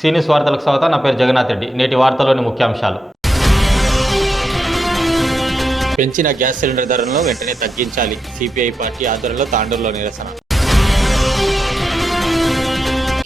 సీనియస్ వార్తలకు స్వాగతం నా పేరు జగన్నాథ్ రెడ్డి. నేటి వార్తలోని ముఖ్యాంశాలు. పెంచిన గ్యాస్ సిలిండర్ ధరలను వెంటనే తగ్గించాలి. సిపిఐ పార్టీ ఆధ్వర్యంలో తాండూరులో నిరసన.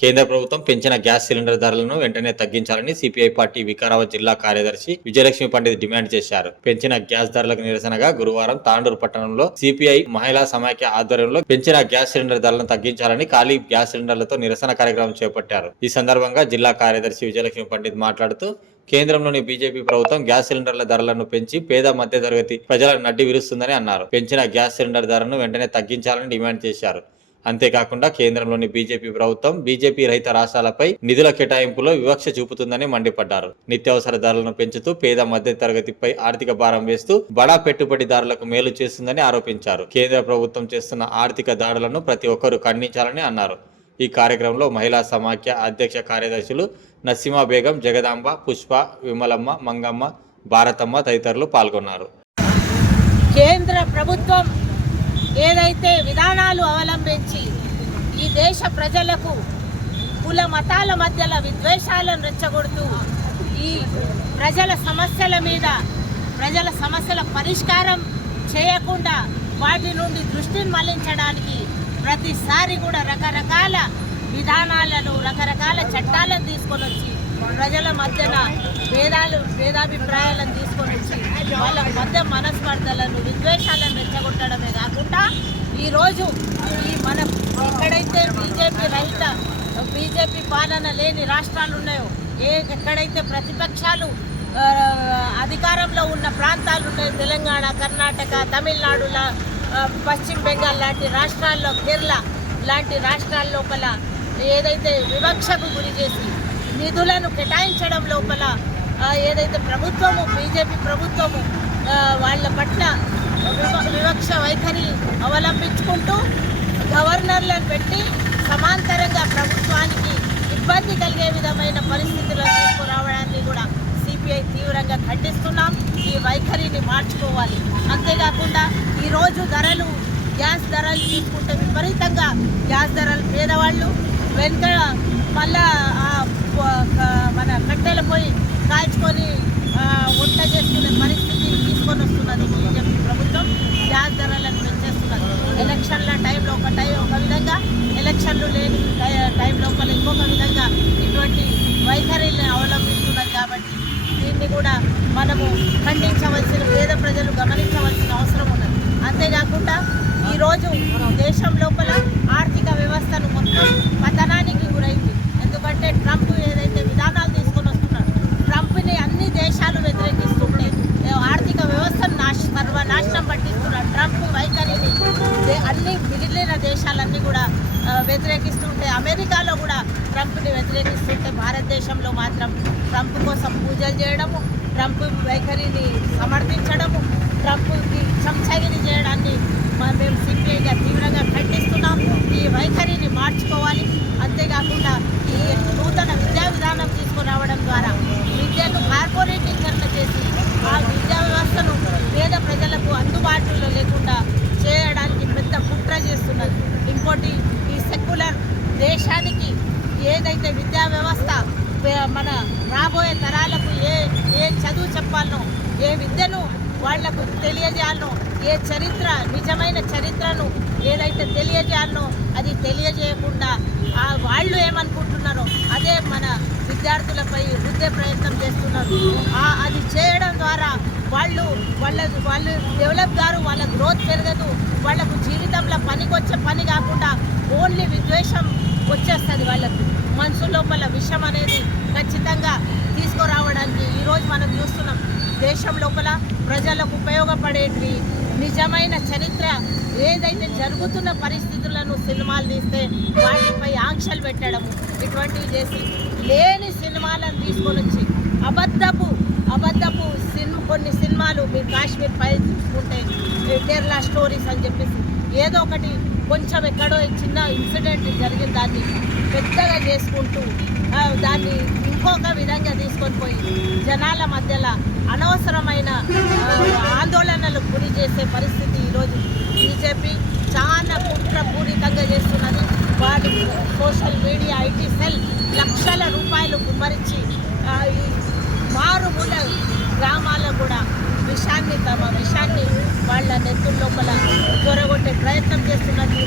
కేంద్ర ప్రభుత్వం పెంచిన గ్యాస్ సిలిండర్ ధరలను వెంటనే తగ్గించాలని సిపిఐ పార్టీ వికారాబాద్ జిల్లా కార్యదర్శి విజయలక్ష్మి పండిత్ డిమాండ్ చేశారు. పెంచిన గ్యాస్ ధరలకు నిరసనగా గురువారం తాండూరు పట్టణంలో సిపిఐ మహిళా సమాఖ్య ఆధ్వర్యంలో పెంచిన గ్యాస్ సిలిండర్ ధరలను తగ్గించాలని ఖాళీ గ్యాస్ సిలిండర్లతో నిరసన కార్యక్రమం చేపట్టారు. ఈ సందర్భంగా జిల్లా కార్యదర్శి విజయలక్ష్మి పండిత్ మాట్లాడుతూ కేంద్రంలోని బీజేపీ ప్రభుత్వం గ్యాస్ సిలిండర్ల ధరలను పెంచి పేద మధ్య తరగతి ప్రజల నడ్డి విరుస్తుందని అన్నారు. పెంచిన గ్యాస్ సిలిండర్ ధరను వెంటనే తగ్గించాలని డిమాండ్ చేశారు. అంతేకాకుండా కేంద్రంలోని బీజేపీ ప్రభుత్వం బీజేపీ రహిత రాష్ట్రాలపై నిధుల కేటాయింపులో వివక్ష చూపుతుందని మండిపడ్డారు. నిత్యావసర ధరలను పెంచుతూ పేద మధ్య తరగతిపై ఆర్థిక భారం వేస్తూ బడా పెట్టుబడిదారులకు మేలు చేస్తుందని ఆరోపించారు. కేంద్ర ప్రభుత్వం చేస్తున్న ఆర్థిక దాడులను ప్రతి ఒక్కరూ ఖండించాలని అన్నారు. ఈ కార్యక్రమంలో మహిళా సమాఖ్య అధ్యక్ష కార్యదర్శులు నసీమా బేగం జగదాంబ పుష్ప విమలమ్మ మంగమ్మ భారతమ్మ తదితరులు పాల్గొన్నారు. కేంద్ర ప్రభుత్వం ఏదైతే విధానాలు అవలంబించి ఈ దేశ ప్రజలకు కుల మతాల మధ్యల విద్వేషాలను రెచ్చగొడుతూ ఈ ప్రజల సమస్యల మీద ప్రజల సమస్యల పరిష్కారం చేయకుండా వాటి నుండి దృష్టిని మళ్ళించడానికి ప్రతిసారి కూడా రకరకాల విధానాలను రకరకాల చట్టాలను తీసుకొని వచ్చి ప్రజల మధ్యన భేదాలు భేదాభిప్రాయాలను తీసుకొని వచ్చి వాళ్ళ మధ్య మనస్పర్ధలను విద్వేషాలను రెచ్చగొట్టడమే ఈరోజు ఈ మన ఎక్కడైతే బీజేపీ రహిత బీజేపీ పాలన లేని రాష్ట్రాలు ఉన్నాయో ఏ ఎక్కడైతే ప్రతిపక్షాలు అధికారంలో ఉన్న ప్రాంతాలు ఉన్నాయి తెలంగాణ కర్ణాటక తమిళనాడుల పశ్చిమ బెంగాల్ లాంటి రాష్ట్రాల్లో కేరళ లాంటి రాష్ట్రాల లోపల ఏదైతే వివక్షకు గురి చేసి నిధులను కేటాయించడం లోపల ఏదైతే ప్రభుత్వము బీజేపీ ప్రభుత్వము వాళ్ళ పట్ల వివ- వైఖరి అవలంబించుకుంటూ గవర్నర్లను పెట్టి సమాంతరంగా ప్రభుత్వానికి ఇబ్బంది కలిగే విధమైన పరిస్థితులను తీసుకురావడాన్ని కూడా సిపిఐ తీవ్రంగా ఖండిస్తున్నాం. ఈ వైఖరిని మార్చుకోవాలి. అంతేకాకుండా ఈరోజు ధరలు గ్యాస్ ధరలు తీసుకుంటే విపరీతంగా గ్యాస్ ధరలు పేదవాళ్ళు వెనుక మళ్ళా మన కట్టెలు పోయి కాల్చుకొని వంట చేసుకునే పరిస్థితి తీసుకొని వస్తున్నది బీజేపీ ప్రభుత్వం. గ్యాస్ ధరలను పెంచేస్తున్నది. ఎలక్షన్ల టైంలో ఒక టైం ఒక విధంగా ఎలక్షన్లు లేని టైంలో టైం లోపల ఇంకొక విధంగా ఇటువంటి వైఖరిని అవలంబిస్తున్నది కాబట్టి దీన్ని కూడా మనము ఖండించవలసిన పేద ప్రజలు గమనించవలసిన అవసరం ఉన్నది. అంతేకాకుండా ఈరోజు దేశంలో లోపల ఆర్థిక వ్యవస్థను మొత్తం పతనానికి గురైంది ఎందుకంటే ట్రంప్ ఏదైతే విధానాలు తీసుకొని వస్తున్నాడు ట్రంప్ని అన్ని దేశాలు వ్యతిరేకిస్తుంటే ఏ ఆర్థిక వ్యవస్థను నాశ సర్వనాశనం పట్టిస్తున్నాడు ట్రంప్ వైఖరిని దే- అన్ని మిగిలిన దేశాలన్నీ కూడా ఆ, వ్యతిరేకిస్తుంటే అమెరికాలో కూడా ట్రంప్ని వ్యతిరేకిస్తుంటే భారతదేశంలో మాత్రం ట్రంప్ కోసం పూజలు చేయడము ట్రంప్ వైఖరిని సమర్థించడము ట్రంప్కి చంచగిరి చేయడాన్ని మేము సిపిఐగా తీవ్రంగా ఖండిస్తున్నాం. ఈ వైఖరిని మార్చుకోవాలి. అంతేకాకుండా ఈ నూతన విద్యా విధానం తీసుకురావడం ద్వారా విద్యను కార్పొరేటీకరణ చేసి ఆ విద్యా వ్యవస్థను పేద ప్రజలకు అందుబాటులో లేకుండా చేయడానికి పెద్ద కుట్ర చేస్తున్నది ఇంకోటి ఈ సెక్యులర్ దేశానికి ఏదైతే విద్యా వ్యవస్థ మన రాబోయే తరాలకు ఏ ఏ చదువు చెప్పాలనో ఏ విద్యను వాళ్ళకు తెలియజేయాలనో ఏ చరిత్ర నిజమైన చరిత్రను ఏదైతే తెలియజేయాలనో అది తెలియజేయకుండా ఆ వాళ్ళు ఏమనుకుంటున్నారో అదే మన విద్యార్థులపై రుద్దే ప్రయత్నం చేస్తున్నారు. అది చేయడం ద్వారా వాళ్ళు వాళ్ళ వాళ్ళు డెవలప్ గారు వాళ్ళ గ్రోత్ పెరగదు వాళ్ళకు జీవితంలో పనికి వచ్చే పని కాకుండా ఓన్లీ విద్వేషం వచ్చేస్తుంది వాళ్ళకు. మనసు లోపల విషయం అనేది ఖచ్చితంగా తీసుకురావడానికి ఈరోజు మనం చూస్తున్నాం. దేశం లోపల ప్రజలకు ఉపయోగపడేటి నిజమైన చరిత్ర ఏదైతే జరుగుతున్న పరిస్థితులను సినిమాలు తీస్తే వాటిపై ఆంక్షలు పెట్టడము ఇటువంటివి చేసి లేని సినిమాలను తీసుకొని వచ్చి అబద్ధపు అబద్ధపు సినిమా కొన్ని సినిమాలు మీరు కాశ్మీర్ పై చూసుకుంటే కేరళ స్టోరీస్ అని చెప్పేసి ఏదో ఒకటి కొంచెం ఎక్కడో చిన్న ఇన్సిడెంట్ జరిగిన దాన్ని పెద్దగా చేసుకుంటూ దాన్ని ఇంకొక విధంగా తీసుకొని పోయి జనాల మధ్యలో అనవసరమైన ఆందోళనలకు గురి చేసే పరిస్థితి ఈరోజు బీజేపీ చాలా కుట్రపూరితంగా చేస్తున్నది. వాళ్ళ సోషల్ మీడియా ఐటీ సెల్ లక్షల రూపాయలు కుమ్మరించి ఈ మారుమూల గ్రామాల్లో కూడా విషాన్ని తమ విషాన్ని వాళ్ళ నెత్తుల లోపల చొరగొట్టే ప్రయత్నం చేస్తున్నట్టు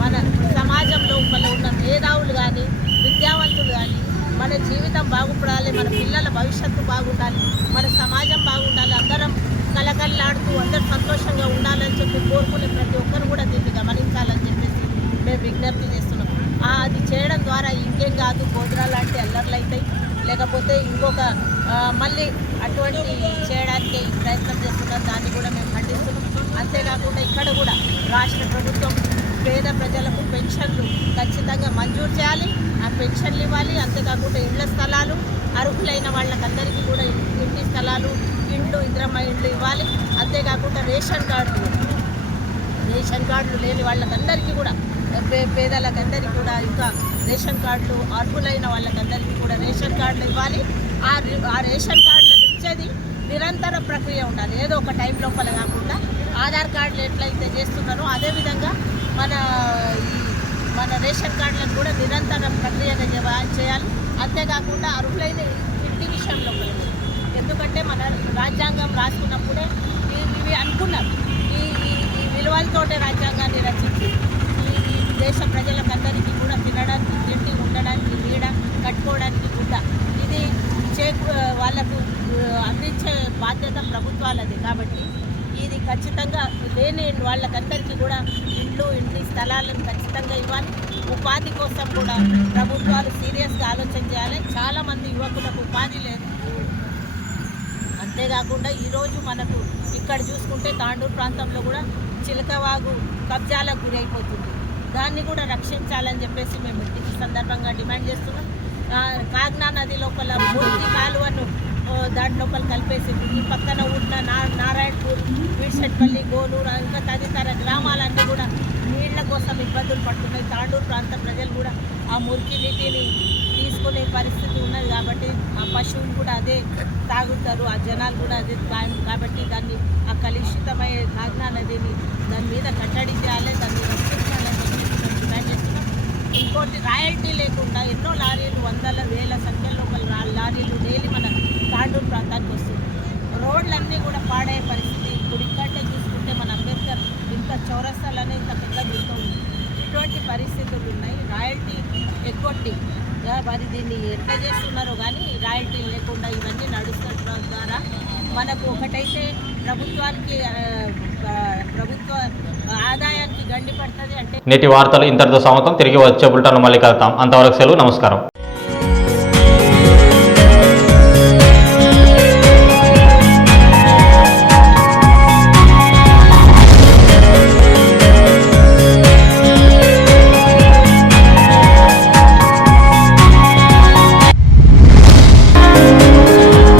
మన సమాజం లోపల ఉన్న మేధావులు కానీ విద్యావంతులు కానీ మన జీవితం బాగుపడాలి మన పిల్లల భవిష్యత్తు బాగుండాలి మన సమాజం బాగుండాలి అందరం కలకల్లాడుతూ అందరు సంతోషంగా ఉండాలని చెప్పి కోరుకునే ప్రతి ఒక్కరు కూడా దీన్ని గమనించాలని చెప్పేసి మేము విజ్ఞప్తి చేస్తున్నాం. అది చేయడం ద్వారా ఇంకేం కాదు గోద్రా లాంటి అల్లర్లు అవుతాయి. లేకపోతే ఇంకొక మళ్ళీ అటువంటి చేయడానికి ప్రయత్నం చేస్తున్నాం దాన్ని కూడా మేము ఖండిస్తున్నాం. అంతేకాకుండా ఇక్కడ కూడా రాష్ట్ర ప్రభుత్వం పేద ప్రజలకు పెన్షన్లు ఖచ్చితంగా మంజూరు చేయాలి. ఆ పెన్షన్లు ఇవ్వాలి. అంతేకాకుండా ఇళ్ళ స్థలాలు అర్హులైన వాళ్ళకందరికీ కూడా ఇంటి స్థలాలు ఇండ్లు ఇంద్రమ్మ ఇండ్లు ఇవ్వాలి. అంతేకాకుండా రేషన్ కార్డులు రేషన్ కార్డులు లేని వాళ్ళకందరికీ కూడా పే పేదలకందరికీ కూడా ఇంకా రేషన్ కార్డులు అర్హులైన వాళ్ళకందరికీ కూడా రేషన్ కార్డులు ఇవ్వాలి. ఆ ఆ రేషన్ కార్డులకు ఇచ్చేది నిరంతర ప్రక్రియ ఉండాలి. ఏదో ఒక టైం లోపల కాకుండా ఆధార్ కార్డులు ఎట్లయితే చేస్తున్నారో అదేవిధంగా మన ఈ మన రేషన్ కార్డులను కూడా నిరంతర ప్రక్రియగా చేయాలి. అంతేకాకుండా అర్హులైన ఇంటి విషయంలో ఎందుకంటే మన రాజ్యాంగం రాసుకున్నప్పుడే ఇవి అనుకున్నారు. ఈ ఈ- విలువలతోటే రాజ్యాంగాన్ని రచించి ఈ దేశ ప్రజలకందరికీ కూడా తినడానికి తిండి ఉండడానికి నీడ కట్టుకోవడానికి గుడ్డ. ఇది చే వాళ్ళకు అందించే బాధ్యత ప్రభుత్వాలది కాబట్టి ఇది ఖచ్చితంగా లేని వాళ్ళకందరికీ కూడా ఇండ్లు ఇంటి స్థలాలను ఖచ్చితంగా ఇవ్వాలి. ఉపాధి కోసం కూడా ప్రభుత్వాలు సీరియస్గా ఆలోచన చేయాలి. చాలామంది యువకులకు ఉపాధి లేదు. అంతేకాకుండా ఈరోజు మనకు ఇక్కడ చూసుకుంటే తాండూరు ప్రాంతంలో కూడా చిలకవాగు కబ్జాలకు గురైపోతుంది. దాన్ని కూడా రక్షించాలని చెప్పేసి మేము ఈ సందర్భంగా డిమాండ్ చేస్తున్నాం. కాగ్నా నది లోపల మూర్తి కాలువను దాని లోపల కలిపేసింది. ఈ పక్కన ఉన్న నా నారాయణపూర్ వీడ్షెట్పల్లి గోలూరు ఇంకా తదితర గ్రామాలన్నీ కూడా నీళ్ళ కోసం ఇబ్బందులు పడుతున్నాయి. తాండూరు ప్రాంత ప్రజలు కూడా ఆ మురికి నీటిని తీసుకునే పరిస్థితి ఉన్నది కాబట్టి ఆ పశువులు కూడా అదే తాగుతారు. ఆ జనాలు కూడా అదే తాగు కాబట్టి దాన్ని ఆ కలుషితమయ్యే కాగ్నా నదిని దాని మీద కట్టడి చేయాలి దాన్ని రక్షించాలని డిమాండ్ చేస్తున్నాం. ఇంకోటి రాయల్టీ లేకుండా ఎన్నో లారీలు వందల వేల సంఖ్యలో ఒక లా- లారీలు డైలీ మన తాండూరు ప్రాంతానికి వస్తుంది రోడ్లన్నీ కూడా పాడయ్యే పరిస్థితి ఇప్పుడు ఇక్కడే చూసుకుంటే మన అంబేద్కర్ ఇంత చౌరస్తాలనే ఇంత పెద్ద గుర్తు ఉంది ఇటువంటి పరిస్థితులు ఉన్నాయి రాయల్టీ ఎగ్గొట్టి ఆ, మరి దీన్ని ఎట్లా కానీ రాయల్టీ లేకుండా ఇవన్నీ నడుస్తున్న ద్వారా మనకు ఒకటైతే ప్రభుత్వానికి ప్రభుత్వ ఆదాయానికి గండి పడుతుంది అంటే నేటి వార్తలు ఇంతటితో సమతం తిరిగి వచ్చే బుల్టాను మళ్ళీ కలుతాం అంతవరకు సెలవు. నమస్కారం.